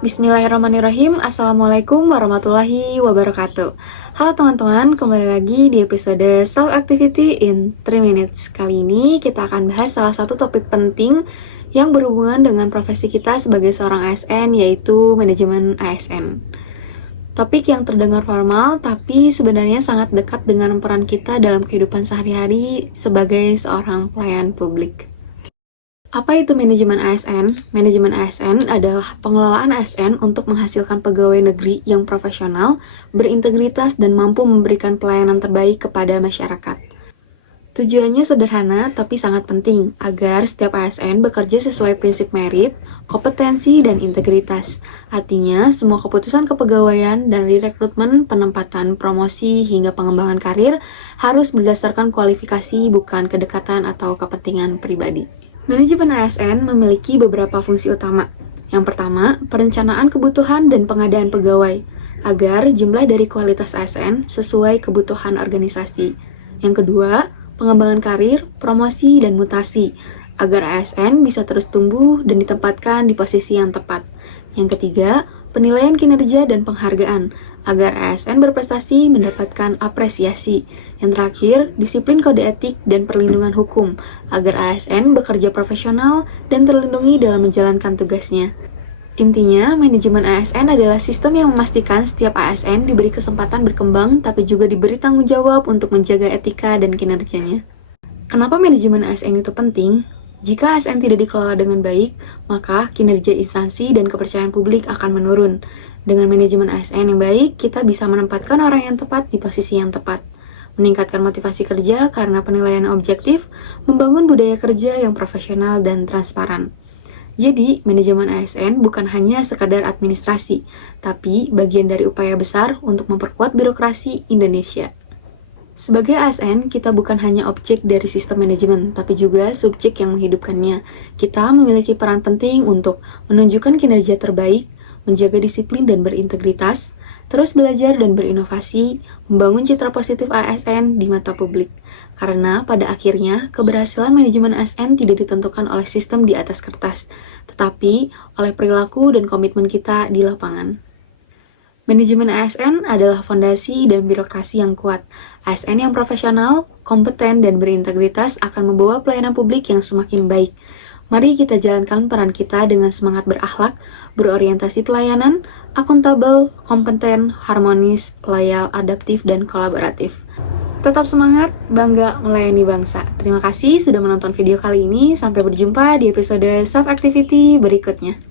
Bismillahirrahmanirrahim. Assalamualaikum warahmatullahi wabarakatuh. Halo teman-teman, kembali lagi di episode Self Activity in 3 Minutes. Kali ini kita akan bahas salah satu topik penting yang berhubungan dengan profesi kita sebagai seorang ASN, yaitu manajemen ASN. Topik yang terdengar formal, tapi sebenarnya sangat dekat dengan peran kita dalam kehidupan sehari-hari sebagai seorang pelayan publik. Apa itu manajemen ASN? Manajemen ASN adalah pengelolaan ASN untuk menghasilkan pegawai negeri yang profesional, berintegritas, dan mampu memberikan pelayanan terbaik kepada masyarakat. Tujuannya sederhana tapi sangat penting, agar setiap ASN bekerja sesuai prinsip merit, kompetensi, dan integritas. Artinya, semua keputusan kepegawaian dari rekrutmen, penempatan, promosi, hingga pengembangan karir harus berdasarkan kualifikasi, bukan kedekatan atau kepentingan pribadi. Manajemen ASN memiliki beberapa fungsi utama. Yang pertama, perencanaan kebutuhan dan pengadaan pegawai, agar jumlah dari kualitas ASN sesuai kebutuhan organisasi. Yang kedua, pengembangan karir, promosi, dan mutasi, agar ASN bisa terus tumbuh dan ditempatkan di posisi yang tepat. Yang ketiga, penilaian kinerja dan penghargaan, agar ASN berprestasi mendapatkan apresiasi. Yang terakhir, disiplin kode etik dan perlindungan hukum, agar ASN bekerja profesional dan terlindungi dalam menjalankan tugasnya. Intinya, manajemen ASN adalah sistem yang memastikan setiap ASN diberi kesempatan berkembang, tapi juga diberi tanggung jawab untuk menjaga etika dan kinerjanya. Kenapa manajemen ASN itu penting? Jika ASN tidak dikelola dengan baik, maka kinerja instansi dan kepercayaan publik akan menurun. Dengan manajemen ASN yang baik, kita bisa menempatkan orang yang tepat di posisi yang tepat, meningkatkan motivasi kerja karena penilaian objektif, membangun budaya kerja yang profesional dan transparan. Jadi, manajemen ASN bukan hanya sekadar administrasi, tapi bagian dari upaya besar untuk memperkuat birokrasi Indonesia. Sebagai ASN, kita bukan hanya objek dari sistem manajemen, tapi juga subjek yang menghidupkannya. Kita memiliki peran penting untuk menunjukkan kinerja terbaik, menjaga disiplin dan berintegritas, terus belajar dan berinovasi, membangun citra positif ASN di mata publik. Karena pada akhirnya, keberhasilan manajemen ASN tidak ditentukan oleh sistem di atas kertas, tetapi oleh perilaku dan komitmen kita di lapangan. Manajemen ASN adalah fondasi dan birokrasi yang kuat. ASN yang profesional, kompeten, dan berintegritas akan membawa pelayanan publik yang semakin baik. Mari kita jalankan peran kita dengan semangat berakhlak, berorientasi pelayanan, akuntabel, kompeten, harmonis, loyal, adaptif, dan kolaboratif. Tetap semangat, bangga melayani bangsa. Terima kasih sudah menonton video kali ini. Sampai berjumpa di episode Self Activity berikutnya.